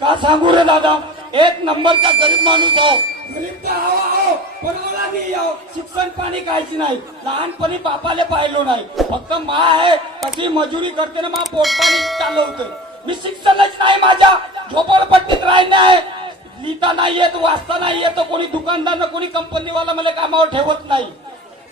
का सांगू रे दादा? एक नंबरचा गरीब माणूस आहो. गरीब तर आहो. आहो पण मला नाही आहो. शिक्षण पाणी कायची नाही. लहानपणी बापाले पाहिलो नाही. फक्त मा आहे. कशी मजुरी करते ना मा पोटपाणी चालवते. मी शिक्षणच नाही माझ्या. झोपडपट्टीत राहिले आहे. लिहिता नाही येत वाचता नाही येत. कोणी दुकानदार कोणी कंपनीवाला मला कामावर ठेवत नाही.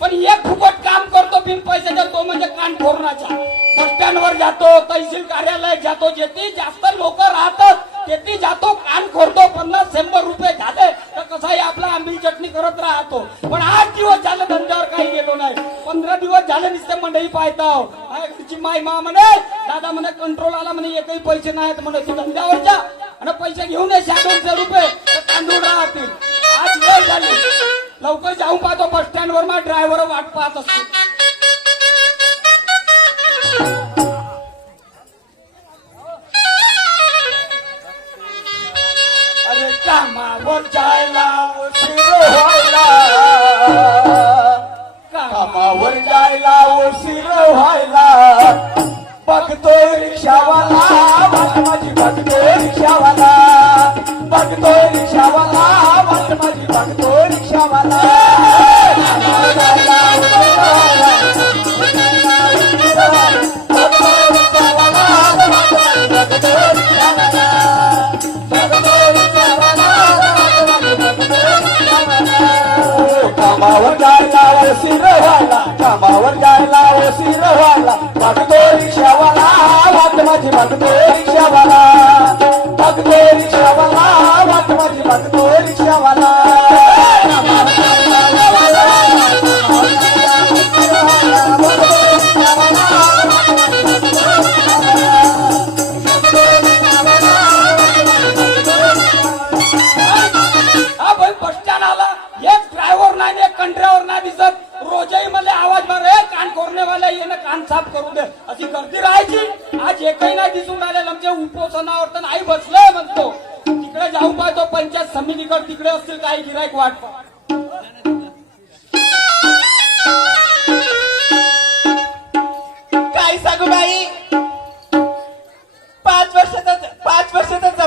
पण एक फुकट काम करतो बिन पैशाचा तो म्हणजे कान फोडण्याचा बस स्टँडवर जातो तहसील कार्यालयात जातो. जेथे जास्त लोक राहतात तेथे जातो कान खोडतो पन्नास शंभर रुपये झाले तर कसाही आपला आंबील चटणी करत राहतो. पण आठ दिवस झाले धंद्यावर काही गेलो नाही. पंधरा दिवस झाले नुसते मंडई पाहतो घरची माय मा म्हणे दादा म्हणे कंट्रोल आला म्हणे एकही पैसे नाहीत म्हणे तू धंद्यावर जा. आणि पैसे घेऊन ये शहा दोनशे रुपये तर तांदूळ राहतील. आज वेळ झाली. लवकर जाऊन पाहतो बस स्टँड वर मा ड्रायव्हर वाट पाहत असतो. बघतोय रिक्षावाला. माझी बघतो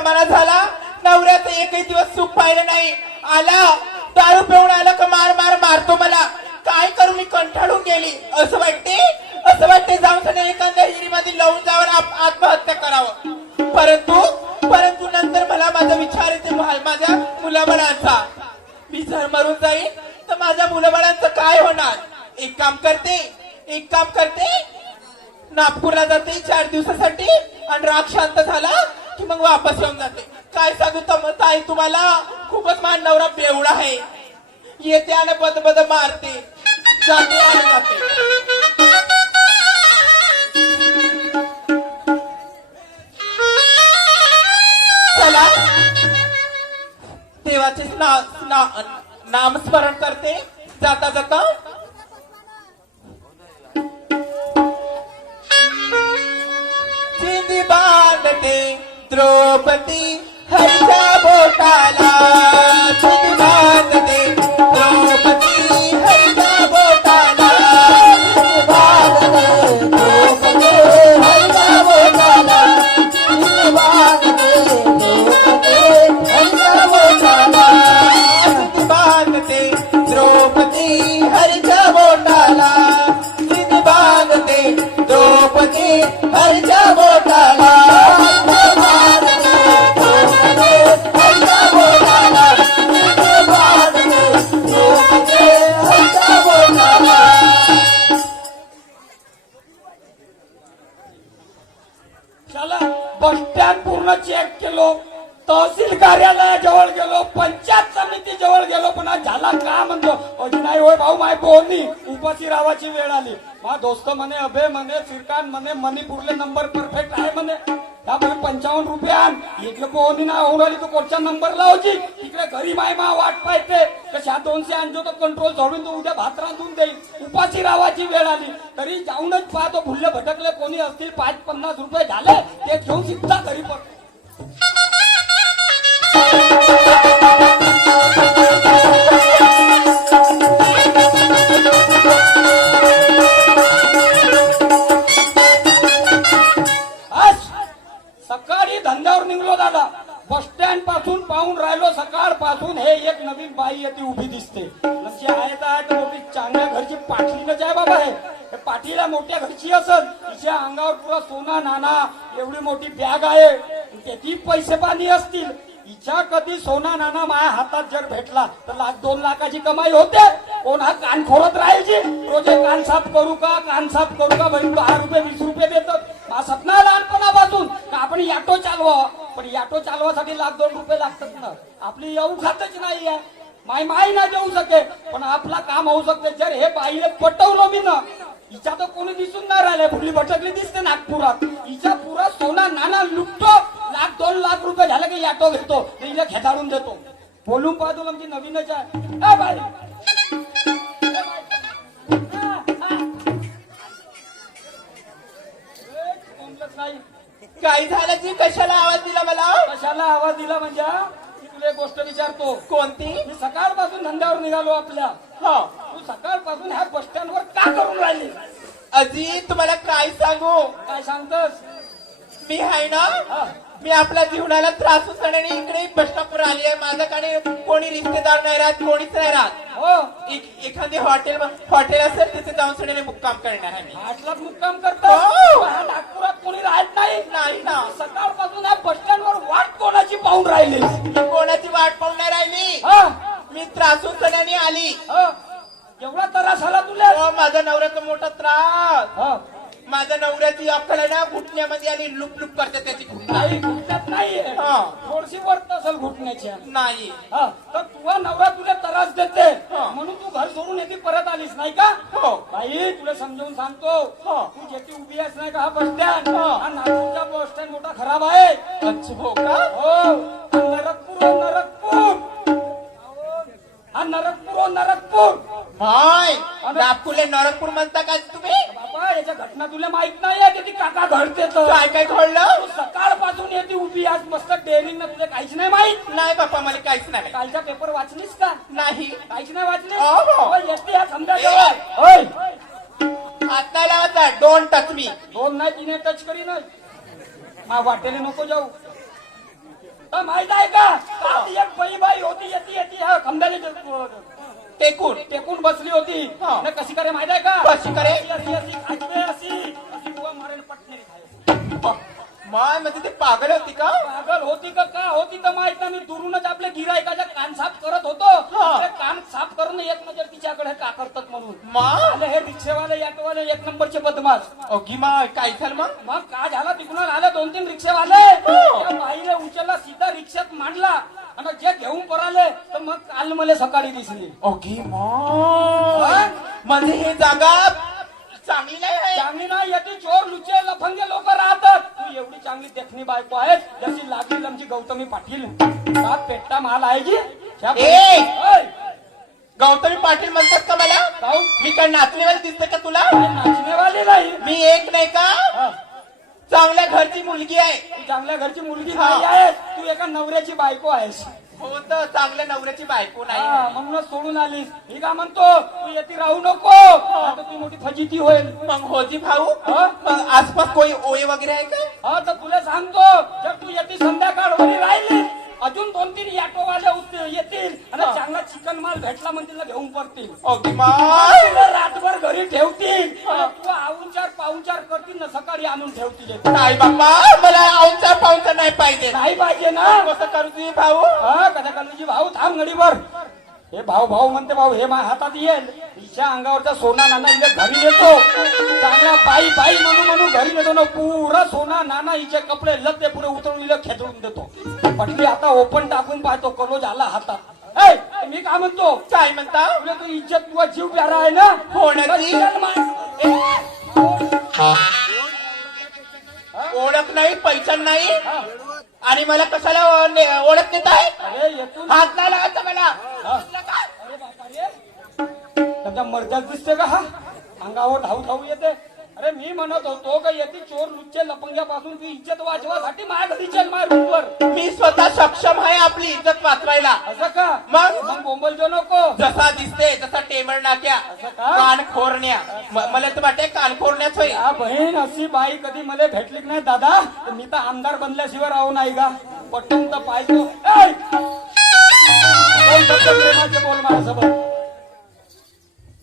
जमाना झाला नवऱ्याचा एकही दिवस सुख पाहिलं नाही. आला दारू पिऊन आला का मार मार मारतो मला. काय करू मी? कंठाळून गेली. असं वाटते? असं वाटते जाऊन सगळं एखाद्या हिरीमध्ये लावून जावं आत्महत्या करावं. परंतु परंतु नंतर मला माझा विचार येते माझ्या मुलाबाळांचा. मी जर मरून जाईल तर माझ्या मुलाबाळांचं काय होणार? एक काम करते एक काम करते. नागपूरला जाते चार दिवसासाठी. आणि राग शांत झाला की मग वापस येऊन जाते. काय सांगू तमत ताई तुम्हाला? खूपच मान नवरा बेवडा आहे. येते आणि बद बद मारते. जाते आणि जाते. चला. देवाचे ना- नामस्मरण करते. जाता जाता द्रौपदी हरिच्या बोटाला उपाशी रावाची वेळ आली. मा दोस्त म्हणे अभे म्हणे श्रीकांत म्हणे मणिपूरले नंबर परफेक्ट आहे म्हणे. पंचावन्न रुपये आण. इकडे कोणी ना होऊन आली तू कोणचा नंबर लावची इकडे घरी माय मा वाट पाहते. कशा दोनशे आणतो तो कंट्रोल सोडून तू उद्या भात रांधून देईल. उपाशी रावाची वेळ आली. तरी जाऊनच पाहतो फुल्ले भटकले कोणी असतील पाच पन्नास रुपये झाले ते घेऊन शिकता घरी पडतो राहिलो दादा. बस स्टँडपासून पाहून राहिलो सकाळपासून हे एक नवीन बाई येते उभी दिसते. आहे तर मोठी चांगल्या घरची पाटलीनच आहे बाबा हे. पाठीला मोठ्या घरची असत तिच्या अंगावर पुरा सोना नाना एवढी मोठी बॅग आहे. त्याची पैसे पाणी असतील. हिच्या कधी सोना नाना माझ्या हातात जर भेटला तर लाख दोन लाखाची कमाई होते. कोण हा कान खोरत राहायची? रोज कान साफ करू का? कान साफ करू का? बहीण दहा रुपये वीस रुपये देतात. हा सपना लहानपणापासून. का आपण याटो चालवा पण याटो चालवासाठी लाख दोन रुपये लागतात ना. आपली येऊ खातच नाही आहे माय माय ना देऊ सके पण आपला काम होऊ शकते. जर हे बाईला पटवलं मी ना हिच्या तर कोणी दिसून नाही राहिले फुली भटकली दिसते नागपुरात. हिच्या पुरा सोना नाना की याटो घेतो तर हिला खेदाडून देतो. बोलून पाहतो आमची नवीनच आहे. काय झालं जी कशाला आवाज दिला मला? कशाला आवाज दिला म्हणजे? मी तुला एक गोष्ट विचारतो. कोणती? मी सकाळपासून धंद्यावर निघालो आपल्या. हा. तू सकाळपासून ह्या बस स्टँडवर का करून राहिली? अजी तुम्हाला काय सांगू? काय सांगतस? मी आहे ना हा. मी आपल्या जीवनाला त्रास उचलण्याने इकडे बसस्टॉपवर आली आहे. माझ्याकडे कोणी रिश्तेदार नाही राहत कोणीच नाही राहत. हो. एक- एखादी हॉटेल हॉटेल असेल तिथे जाऊन सगळ्याने मुक्काम करणार आहे मी. आठलाच मुक्काम करतो? हो. हा नागपुरात कोणी राहत नाही. नाही ना. सकाळपासून ह्या बस स्टँडवर वाट कोणाची पाहून राहिली मी कोणाची वाट पाहून नाही राहिली. हा. मी त्रास आली. हा. एवढा त्रास आला तुला? हो, माझा नवऱ्याचा मोठा त्रास. हा. माझ्या नवऱ्याची अक्कल आहे ना घुटण्यामध्ये आणि लुप लुप करते त्याची घुटणं. नाही घुटण्यात नाहीये हा. थोडीशी वरत असेल घुटण्याच्या नाही. हा तर तुझा नवरा तुला त्रास देते. हा. म्हणून तू घर सोडून येते परत आलीस नाही का? हो. बाई तुला समजावून सांगतो. हा. तू जेथे उभी आहेस नाही का हा बस स्टँड हा. हा नागपूरचा बस स्टँड मोठा खराब आहे. अच्छा हो का? हो. हा नरकपूर हो नरकपूर. हा नरकपूर हो नरकपूर! माय नागपूरला नरकपूर म्हणता का तुम्ही? बाबा याच्या घटना तुला माहीत नाही आहे ती काका घडते तर. काय काय घडलं? सकाळपासून येते उभी आज मस्त डेअरिंग तुला काहीच नाही माहीत. नाही बाप्पा मला काहीच नाही कालचा पेपर वाचलीस का? नाही. काहीच नाही वाचले अहो. होय, येते या समजा होय. लावायचा डोंट टच मी. दोन नाही तिने टच करी नाही मा वाटेले नको जाऊ. माहीत आहे का ती एक बाई होती येते येते हा खंब्याने टेकून टेकून बसली होती. न कशी करे माहीत आहे का कशी करे? अशी अशी माय म्हणजे ते पागल होती का? पागल होती का? का होती? तर माहीत नाही मी दुरूनच आपल्या गिरायकाच्या कान साफ करत होतो. हा. ते कान साफ करून एक नजर तिच्याकडे का करतात म्हणून? मा? आले हे रिक्षेवाले ऑटोवाले एक नंबरचे बदमाश. ओगी माय काय झालं मग? मग का झाला? तिकडून आले दोन तीन रिक्षेवाले. त्या बाईने उचलला सीधा रिक्षात मांडला. आणि जे घेऊन पराले तर मग काल मला सकाळी दिसली. ओगी माय म्हणजे ही? जागा चांगली नाही आहे. चांगली नाही येते चोर लुचे लफंगे लोक राहतात तू एवढी चांगली देखणी बायको आहे जशी लागली आमची गौतमी पाटील. सात पेट्टा माल आहे जी. त्या ए! ओय, गौतमी पाटील म्हणतात का मला? काहून? मी काय नाचणीवाली दिसते का तुला? काय नाचणेवाली नाही. मी एक नाही का? हा, चांगल्या घरची मुलगी आहे. तू चांगल्या घरची मुलगी हा. नाही आहेस. तू एका नवऱ्याची बायको आहेस. हो तर चांगल्या नवऱ्याची बायको हा, नाही म्हणूनच सोडून आलीस. मी का म्हणतो तू येते राहू नको. आता ती मोठी फजिती होईल. मग होजी भाऊ हा? मग आसपास कोणी ओळे वगैरे आहे का? हा तर तुला सांगतो जर तू येते संध्याकाळ होती राहिली अजून दोन तीन ऑटोवाले उत- येतील. आणि हा. चांगला चिकन माल भेटला म्हणजे तिला घेऊन पडतील ओगी माय तुला रातभर घरी ठेवतील. तू आऊनचार पाहुणचार करतील ना सकाळी आणून ठेवतील नाही बाप्पा मला आऊचा पाऊचा नाही पाहिजे. नाही पाहिजे ना. कसं करू तुम्ही भाऊ? हा कथा कालूची भाऊ? थांब घडीभर. हे भाऊ भाऊ म्हणते भाऊ हे माझ्या हातात येईल. हिच्या अंगावरचा सोना नाना हिला घरी येतो चांगला बाई बाई म्हणून म्हणून घरी येतो ना पुरा सोना नाना हिचे कपडे लते पुढे उतरून हिला खेचून देतो. पटली आता ओपन टाकून पाहतो कलोज आला हातात. मी काय म्हणतो? काय म्हणता? तुला तू इज्जत तुझा जीव प्यारा आहे ना? हो ना आणि मला कशाला ओळख देत आहे हात नाही लावायचा मला. त्याचा मर्जाच दिसते का हा? अंगावर धाव धाव येते अरे मी म्हणत होतो का येते चोर लुच्चे लपंग्यापासून ती इज्जत वाचवासाठी माझ्या घरी चल माझ्या रूमवर. मी स्वतः सक्षम आहे आपली इज्जत वाचवायला. असं का? मग? मग बोंबलतो नको. जसा दिसते जसा टेमर नाक्या. असं का? कान खोरण्या म- मला तर वाटते कान खोरण्याच या बहीण अशी बाई कधी मला भेटली की नाही दादा. तर मी तर आमदार बनल्याशिवाय राहू नाही का पटून तर पाहिजे ऐ! प्रेमाचे बोल माझ्यासोबत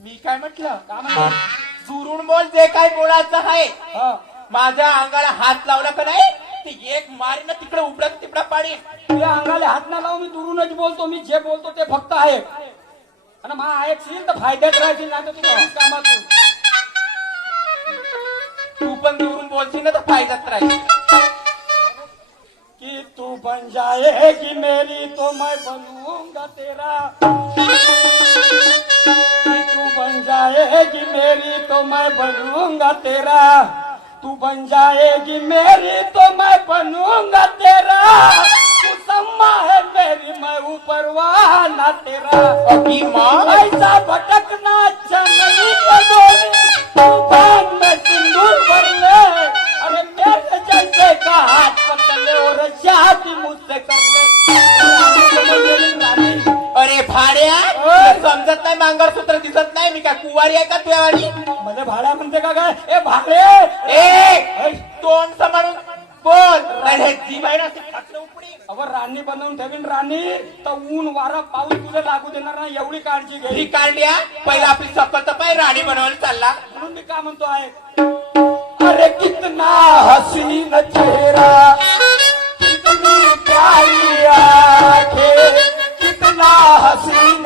मी काय म्हटलं? का म्हणतो दुरून बोल जे काय बोलायचं आहे. हा. माझ्या अंगाला हात लावला का नाही? ते एक मारीन तिकडे उपडत तिकडा पाडी तुझ्या अंगाला हात ना लावून मी दुरूनच बोलतो मी जे बोलतो ते फक्त आहे. आणि मा ऐकशील तर फायद्यात राहशील नाही तर तू घरीच कामात तू पण दुरून बोलशील ना तर फायद्यात राहील. कि तू बन जाएगी मेरी तो मैं बनूंगा तेरा? तू बन जाएगी मेरी तो मैं बनूंगा तेरा। तू बन जाएगी मेरी तो मैं बनूंगा तेरा। तू सम्मा है मेरी मैं ऊपर वाला तेरा। अभी माँ? ऐसा भटकना अच्छा नहीं में सिंदूर भर ले। अरे मेरे जैसे का हाथ पकड़ ले और शादी मुझसे कर ले। अरे भाड्या समजत नाही मंगळसूत्र दिसत नाही मी काय कुवारी आहे का तुझ्यावानी मला भाड्या म्हणते का काय ए भाडे ए तोंड सांभाळून बोल. नाही हे ना फाटलं उपडी. अव राणी बनवून ठेवीन राणी. तर ऊन वारा पाऊस तुला लागू देणार नाही एवढी काळजी घे. ही कांड्या पहिला आपली सकल तर पाय राणी बनवायला चालला. म्हणून मी काय म्हणतो आहे? अरे कितना हसीन चेहरा कितनी प्यारी कितना हसीन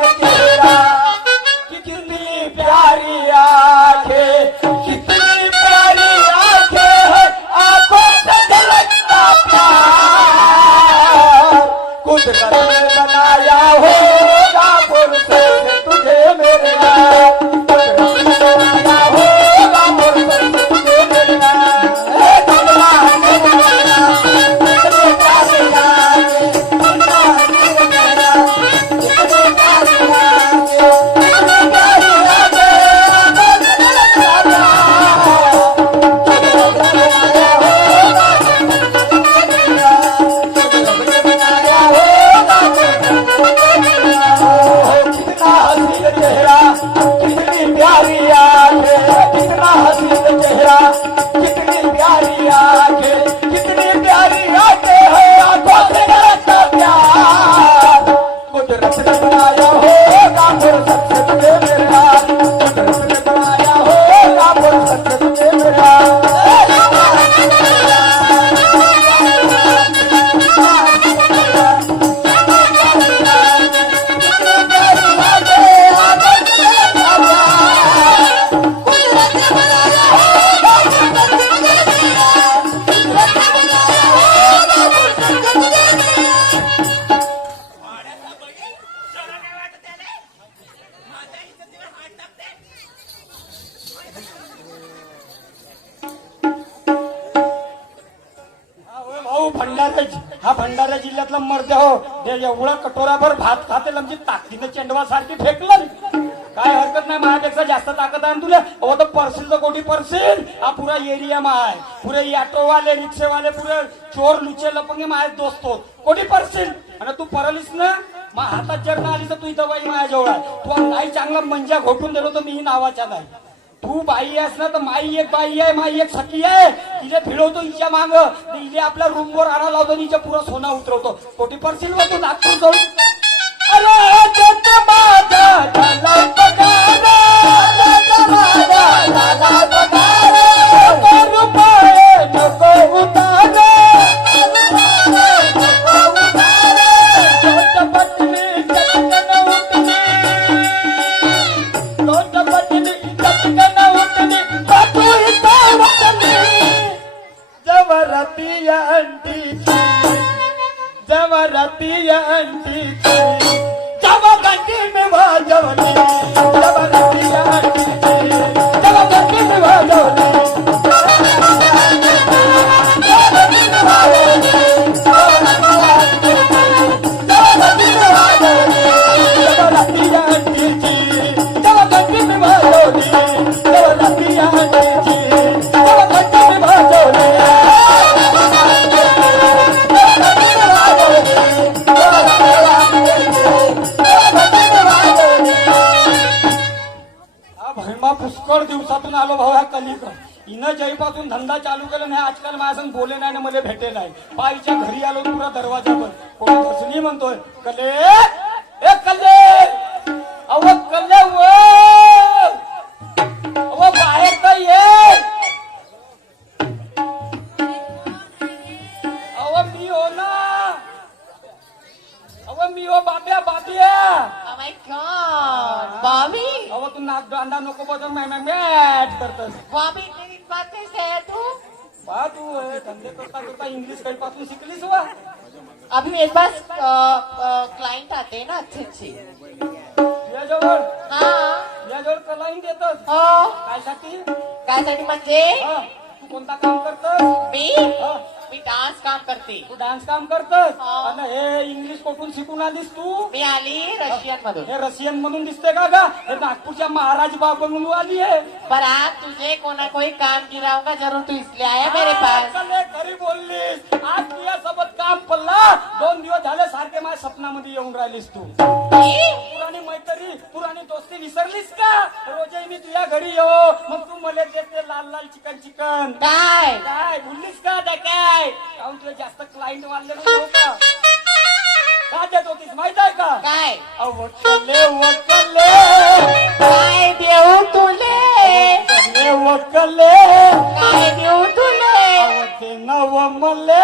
कुदरत ने भंडारा हा भंडारा जिल्ह्यातला मर्द हो. ते एवढा कटोराभर भात खाते म्हणजे ताकदीनं चेंडवा सारखी फेकलं काय हरकत नाही माझ्यापेक्षा जास्त ताकद आहे तुला. अहो तर पर्सिल तर कोटी परसील हा पुरा एरिया माय. पुरे ऑटोवाले रिक्षेवाले पुरे चोर लुचे लपंगे माझे दोस्त होत कोटी परसील आणि तू परलीस ना मग हातात जर ना आली तर तू इथं बाई माझ्याजवळ तू नाही चांगला मंजा घोटून दिलो तर मी नावाच्या नाही. तू बाई आहेस ना तर माई एक बाई आहे माई एक सखी आहे. तिथे फिरवतो हिच्या माग. इथे आपल्या रूमवर आणा लावतो हिच्या पुरा सोना उतरवतो. कोटी परसील वर तू नागपूर जाऊन कले ए कोणता काम करतो मी? मी डान्स काम करते. तू डान्स काम करतस? हा. आणि हे इंग्लिश कुठून शिकून आलीस तू? मी आली रशियन मधून हे रशियन मधून दिसते का गा? हे नागपूरच्या महाराज बाबंगलू आली आहे. पर आज तुझे कोना कोई काम गिरा होगा जरूर तू इसलिए आया मेरे पास. चले खरी बोललीस. आज तुझ्या सोबत काम पडला. दोन दिवस झाले सारखे माझ्या सपनामध्ये येऊन राहिलीस तू. मी? पुराणी मैत्री पुराणी दोस्ती विसरलीस का? रोजही मी तुझ्या घरी येऊ. मग तू मला देते लाल लाल चिकन चिकन. काय? काय भुललीस का? त्या काय काहून तुला जास्त क्लायंट वाढले का का? देत होतीस माहीत आहे का? काय? वकले वकले काय देऊ तुले? वकले काय देऊ तुले? नव मले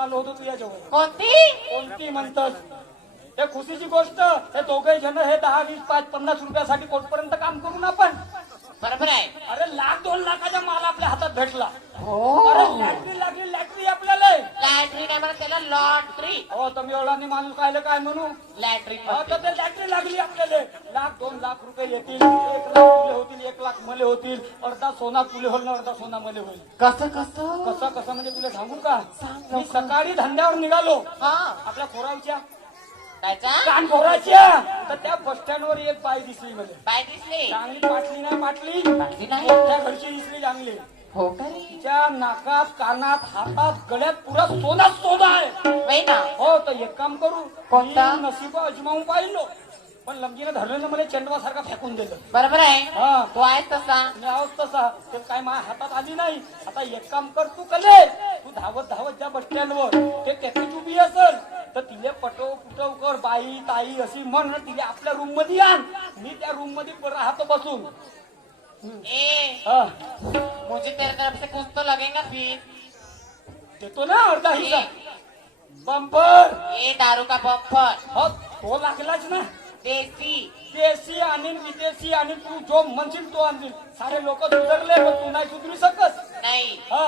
आलो होतो तुझ्या जवळ. कोणती? कोणती म्हणतात हे खुशीची गोष्ट हे दोघे जण हे दहा वीस पाच पन्नास रुपयासाठी कोर्टपर्यंत काम करून आपण. बरोबर आहे. अरे लाख दोन लाखाचा माल आपल्या हातात भेटला. हो. अरे लागली लॅटरी नाही म्हणत त्याला लॉटरी. हो तुम्ही एवढा माणूस कायले काय म्हणू? लॅटरी हो, तर ते लॅटरी लागली आपल्याला. लाख दोन लाख रुपये येतील एक लाख तुले होतील एक लाख मले होतील. अर्धा सोना तुले होईल ना अर्धा सोना मले होईल. कसं कसं? कसं कसं म्हणजे तुला सांगू का? मी सकाळी धंद्यावर निघालो. हा. आपल्या खोरावच्या. कान खोराच्या. तर त्या बस स्टँडवर एक बाई दिसली मला. पाय दिसले. चांगली पाटली नाही पाटली. पाटली नाही? मोठ्या घरची दिसली चांगली. हो का रे तिच्या नाकात कानात हातात गळ्यात पुरा सोना सोना आहे. वही ना? हो तर एक काम करू. कोणता? मी नशीब अजमावून पाहिलो. पण लंगीनं धरलं मला चंडवा सारखा फेकून दिलं. बरोबर आहे. हा. तो आहेस तसा. मी आहोत तसा. ते काय माझ्या हातात आली नाही. आता एक काम कर तू कले. तू धावत धावत जा बस स्टँडवर ते टॅक्सी उभी असल तर तिले पटव पुटव कर बाई ताई अशी म्हण तिले आपल्या रूममध्ये आण. मी त्या रूममध्ये राहतो बसून. ए हा मुझे तेरे तरफ से कुछ तो लगेगा फिर। देतो ना अर्धा हिस्सा बंपर ये दारू का बम्पर। हो तो लागलाच ना। देसी। देशी आणि विदेशी आणि तू जो म्हणशील तो आणशील। सारे लोक सुधरले पण तू नाही सुधरू शकत। नहीं। हा।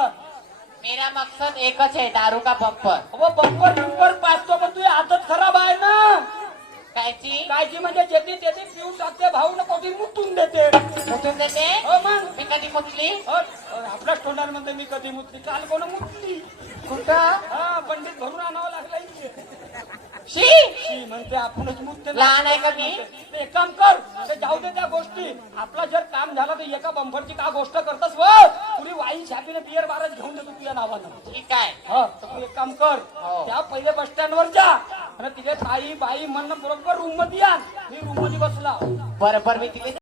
मेरा मकसद एकच है दारू का बम्पर। अहो बंपर बिंपर पाचतो पण तुझी आदत खराब आहे ना कायची कायची म्हणजे जेथे तेथे पिऊन टाकते भाऊ न कोठी मुतून देते. मुतून देते? हो मग. मी कधी मुतली? हो, आपल्या तोंडार म्हणते मी कधी मुतली? काल कोण मुतली? कुठं? हा पंडित भरून आणावं लागला शी? शी म्हणते आपणच मुक्त लहान आहे का मी? ते एक काम कर ते जाऊ दे त्या गोष्टी. आपला जर काम झालं तर एका बंपरची का गोष्ट करतस व? तुझी वाईन छापीने बियर बारच घेऊन देतो तुझ्या नावानं. ठीक आहे. हा तर तू एक काम कर हो. त्या पहिले बस स्टँड वर जा. आणि तिथे ताई बाई म्हणणं बरोबर रूममध्ये या मी रूममध्ये बसला. बरोबर मी तिथे